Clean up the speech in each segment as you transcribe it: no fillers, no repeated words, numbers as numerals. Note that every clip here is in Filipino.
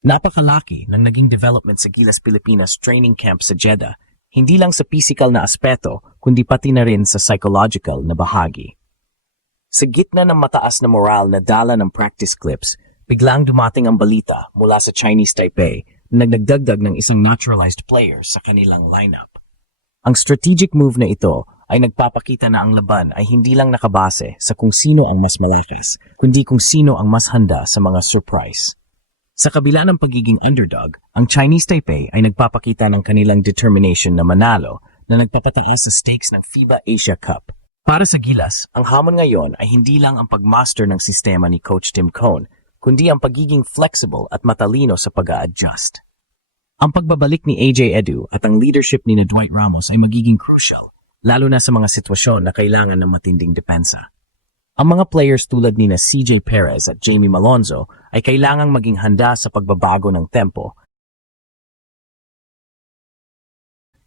Napakalaki ng naging development sa Gilas Pilipinas training camp sa Jeddah, hindi lang sa physical na aspeto, kundi pati na rin sa psychological na bahagi. Sa gitna ng mataas na moral na dala ng practice clips, biglang dumating ang balita mula sa Chinese Taipei na nagdagdag ng isang naturalized player sa kanilang lineup. Ang strategic move na ito ay nagpapakita na ang laban ay hindi lang nakabase sa kung sino ang mas malakas, kundi kung sino ang mas handa sa mga surprise. Sa kabila ng pagiging underdog, ang Chinese Taipei ay nagpapakita ng kanilang determination na manalo na nagpapataas sa stakes ng FIBA Asia Cup. Para sa Gilas, ang hamon ngayon ay hindi lang ang pagmaster ng sistema ni Coach Tim Cone, kundi ang pagiging flexible at matalino sa pag-a-adjust. Ang pagbabalik ni AJ Edu at ang leadership ni Dwight Ramos ay magiging crucial, lalo na sa mga sitwasyon na kailangan ng matinding depensa. Ang mga players tulad ni na CJ Perez at Jamie Malonzo ay kailangang maging handa sa pagbabago ng tempo.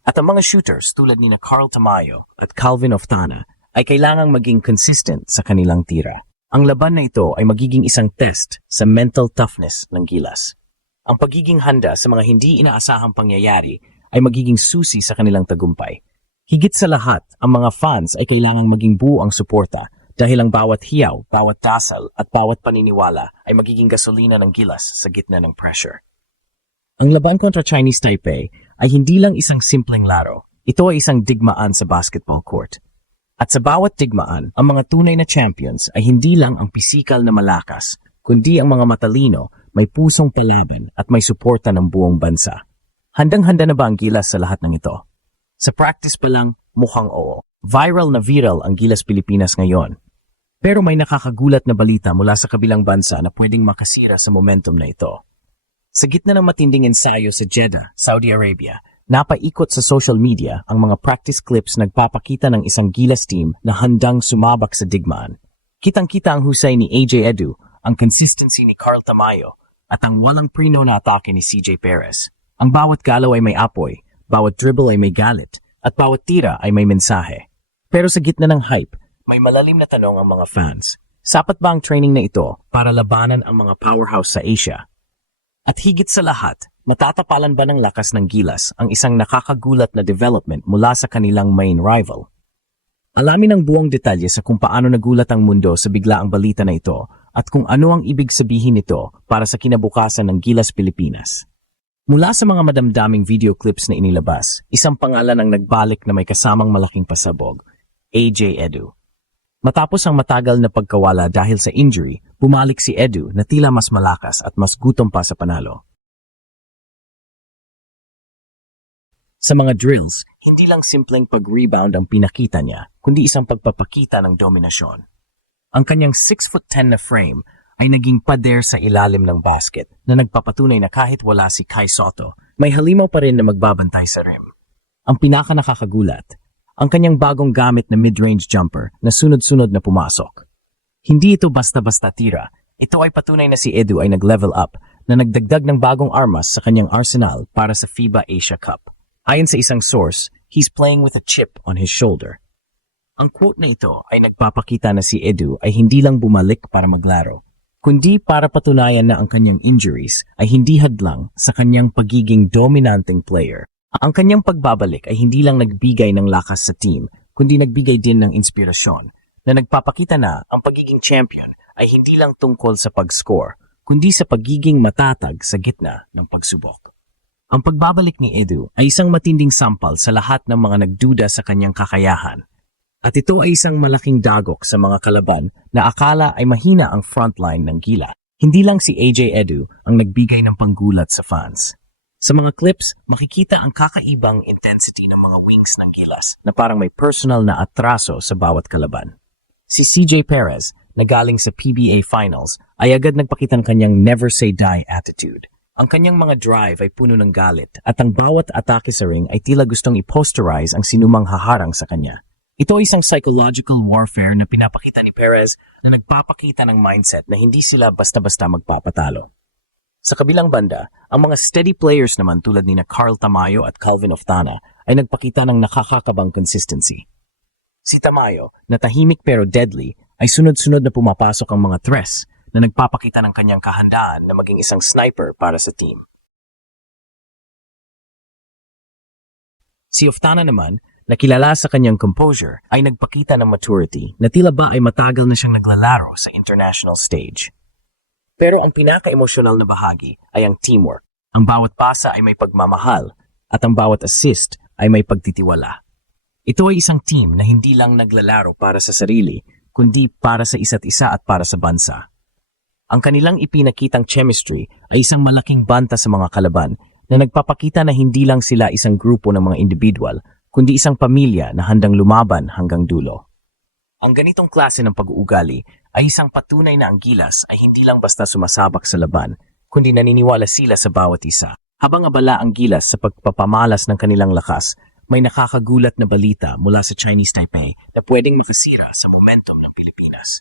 At ang mga shooters tulad ni na Carl Tamayo at Calvin Oftana ay kailangang maging consistent sa kanilang tira. Ang laban na ito ay magiging isang test sa mental toughness ng Gilas. Ang pagiging handa sa mga hindi inaasahang pangyayari ay magiging susi sa kanilang tagumpay. Higit sa lahat, ang mga fans ay kailangang maging buo ang suporta dahil ang bawat hiyaw, bawat dasal at bawat paniniwala ay magiging gasolina ng Gilas sa gitna ng pressure. Ang laban kontra Chinese Taipei ay hindi lang isang simpleng laro. Ito ay isang digmaan sa basketball court. At sa bawat digmaan, ang mga tunay na champions ay hindi lang ang pisikal na malakas, kundi ang mga matalino, may pusong palaban at may suporta ng buong bansa. Handang-handa na ba ang Gilas sa lahat ng ito? Sa practice pa lang, mukhang oo. Viral ang Gilas Pilipinas ngayon. Pero may nakakagulat na balita mula sa kabilang bansa na pwedeng makasira sa momentum na ito. Sa gitna ng matinding ensayo sa Jeddah, Saudi Arabia, napaikot sa social media ang mga practice clips nagpapakita ng isang Gilas team na handang sumabak sa digmaan. Kitang-kita ang husay ni AJ Edu, ang consistency ni Carl Tamayo, at ang walang preno na atake ni CJ Perez. Ang bawat galaw ay may apoy, bawat dribble ay may galit, at bawat tira ay may mensahe. Pero sa gitna ng hype, may malalim na tanong ang mga fans. Sapat ba ang training na ito para labanan ang mga powerhouse sa Asia? At higit sa lahat, matatapalan ba ng lakas ng Gilas ang isang nakakagulat na development mula sa kanilang main rival? Alamin ang buong detalye sa kung paano nagulat ang mundo sa biglaang balita na ito at kung ano ang ibig sabihin nito para sa kinabukasan ng Gilas Pilipinas. Mula sa mga madamdaming video clips na inilabas, isang pangalan ang nagbalik na may kasamang malaking pasabog, AJ Edu. Matapos ang matagal na pagkawala dahil sa injury, bumalik si Edu na tila mas malakas at mas gutom pa sa panalo. Sa mga drills, hindi lang simpleng pag-rebound ang pinakita niya, kundi isang pagpapakita ng dominasyon. Ang kanyang 6'10" na frame ay naging pader sa ilalim ng basket na nagpapatunay na kahit wala si Kai Sotto, may halimaw pa rin na magbabantay sa rim. Ang pinaka-nakakagulat, ang kanyang bagong gamit na mid-range jumper na sunod-sunod na pumasok. Hindi ito basta-basta tira. Ito ay patunay na si Edu ay nag-level up na nagdagdag ng bagong armas sa kanyang arsenal para sa FIBA Asia Cup. Ayon sa isang source, he's playing with a chip on his shoulder. Ang quote na ito ay nagpapakita na si Edu ay hindi lang bumalik para maglaro, kundi para patunayan na ang kanyang injuries ay hindi hadlang sa kanyang pagiging dominanting player. Ang kanyang pagbabalik ay hindi lang nagbigay ng lakas sa team, kundi nagbigay din ng inspirasyon na nagpapakita na ang pagiging champion ay hindi lang tungkol sa pag-score, kundi sa pagiging matatag sa gitna ng pagsubok. Ang pagbabalik ni Edu ay isang matinding sampal sa lahat ng mga nagduda sa kanyang kakayahan. At ito ay isang malaking dagok sa mga kalaban na akala ay mahina ang frontline ng Gila. Hindi lang si AJ Edu ang nagbigay ng panggulat sa fans. Sa mga clips, makikita ang kakaibang intensity ng mga wings ng Gilas na parang may personal na atraso sa bawat kalaban. Si CJ Perez, na galing sa PBA Finals, ay agad nagpakita ng kanyang never say die attitude. Ang kanyang mga drive ay puno ng galit at ang bawat atake sa ring ay tila gustong i-posterize ang sinumang haharang sa kanya. Ito ay isang psychological warfare na pinapakita ni Perez na nagpapakita ng mindset na hindi sila basta-basta magpapatalo. Sa kabilang banda, ang mga steady players naman tulad ni na Carl Tamayo at Calvin Oftana ay nagpakita ng nakakakabang consistency. Si Tamayo, na tahimik pero deadly, ay sunod-sunod na pumapasok ang mga tres na nagpapakita ng kanyang kahandaan na maging isang sniper para sa team. Si Oftana naman, na kilala sa kanyang composure, ay nagpakita ng maturity na tila ba ay matagal na siyang naglalaro sa international stage. Pero ang pinaka-emosyonal na bahagi ay ang teamwork. Ang bawat pasa ay may pagmamahal at ang bawat assist ay may pagtitiwala. Ito ay isang team na hindi lang naglalaro para sa sarili, kundi para sa isa't isa at para sa bansa. Ang kanilang ipinakitang chemistry ay isang malaking banta sa mga kalaban na nagpapakita na hindi lang sila isang grupo ng mga individual, kundi isang pamilya na handang lumaban hanggang dulo. Ang ganitong klase ng pag-uugali ay isang patunay na ang Gilas ay hindi lang basta sumasabak sa laban, kundi naniniwala sila sa bawat isa. Habang abala ang Gilas sa pagpapamalas ng kanilang lakas, may nakakagulat na balita mula sa Chinese Taipei na pwedeng makasira sa momentum ng Pilipinas.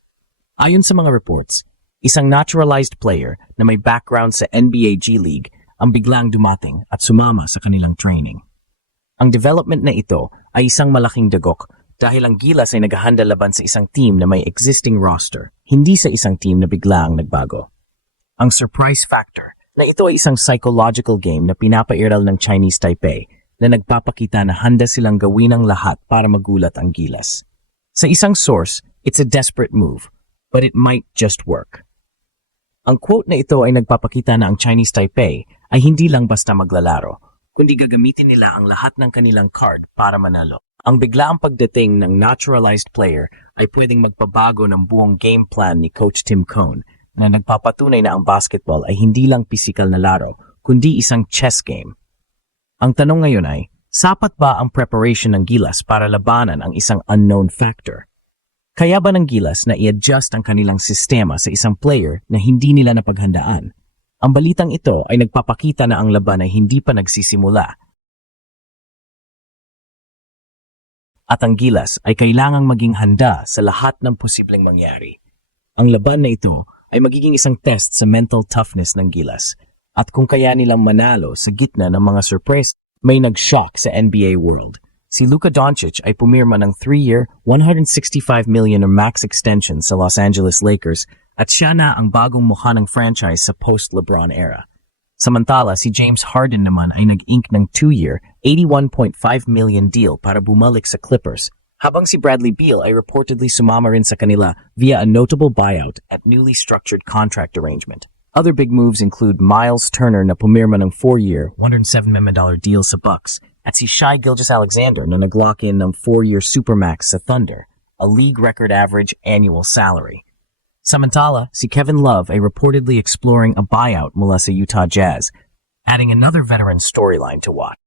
Ayon sa mga reports, isang naturalized player na may background sa NBA G League ang biglang dumating at sumama sa kanilang training. Ang development na ito ay isang malaking dagok dahil ang Gilas ay naghahanda laban sa isang team na may existing roster, hindi sa isang team na biglang nagbago. Ang surprise factor na ito ay isang psychological game na pinapairal ng Chinese Taipei na nagpapakita na handa silang gawin ang lahat para magulat ang Gilas. Sa isang source, it's a desperate move, but it might just work. Ang quote na ito ay nagpapakita na ang Chinese Taipei ay hindi lang basta maglalaro, kundi gagamitin nila ang lahat ng kanilang card para manalo. Ang biglaang pagdating ng naturalized player ay pwedeng magpabago ng buong game plan ni Coach Tim Cone na nagpapatunay na ang basketball ay hindi lang pisikal na laro, kundi isang chess game. Ang tanong ngayon ay, sapat ba ang preparation ng Gilas para labanan ang isang unknown factor? Kaya ba ng Gilas na i-adjust ang kanilang sistema sa isang player na hindi nila napaghandaan? Ang balitang ito ay nagpapakita na ang laban ay hindi pa nagsisimula. At ang Gilas ay kailangang maging handa sa lahat ng posibleng mangyari. Ang laban na ito ay magiging isang test sa mental toughness ng Gilas at kung kaya nilang manalo sa gitna ng mga surprise. May nag-shock sa NBA world. Si Luka Doncic ay pumirma ng 3-year, $165 million na max extension sa Los Angeles Lakers at siya na ang bagong mukha ng franchise sa post-LeBron era. Samantala, si James Harden naman ay nag-ink ng 2-year, $81.5 million deal para bumalik sa Clippers, habang si Bradley Beal ay reportedly sumama rin sa kanila via a notable buyout at newly structured contract arrangement. Other big moves include Miles Turner na pumirma ng 4-year, $107 million deal sa Bucks at si Shai Gilgeous-Alexander na nag-lock in ng 4-year Supermax sa Thunder, a league record average annual salary. Samantala, si Kevin Love ay reportedly exploring a buyout mula sa Utah Jazz, adding another veteran storyline to watch.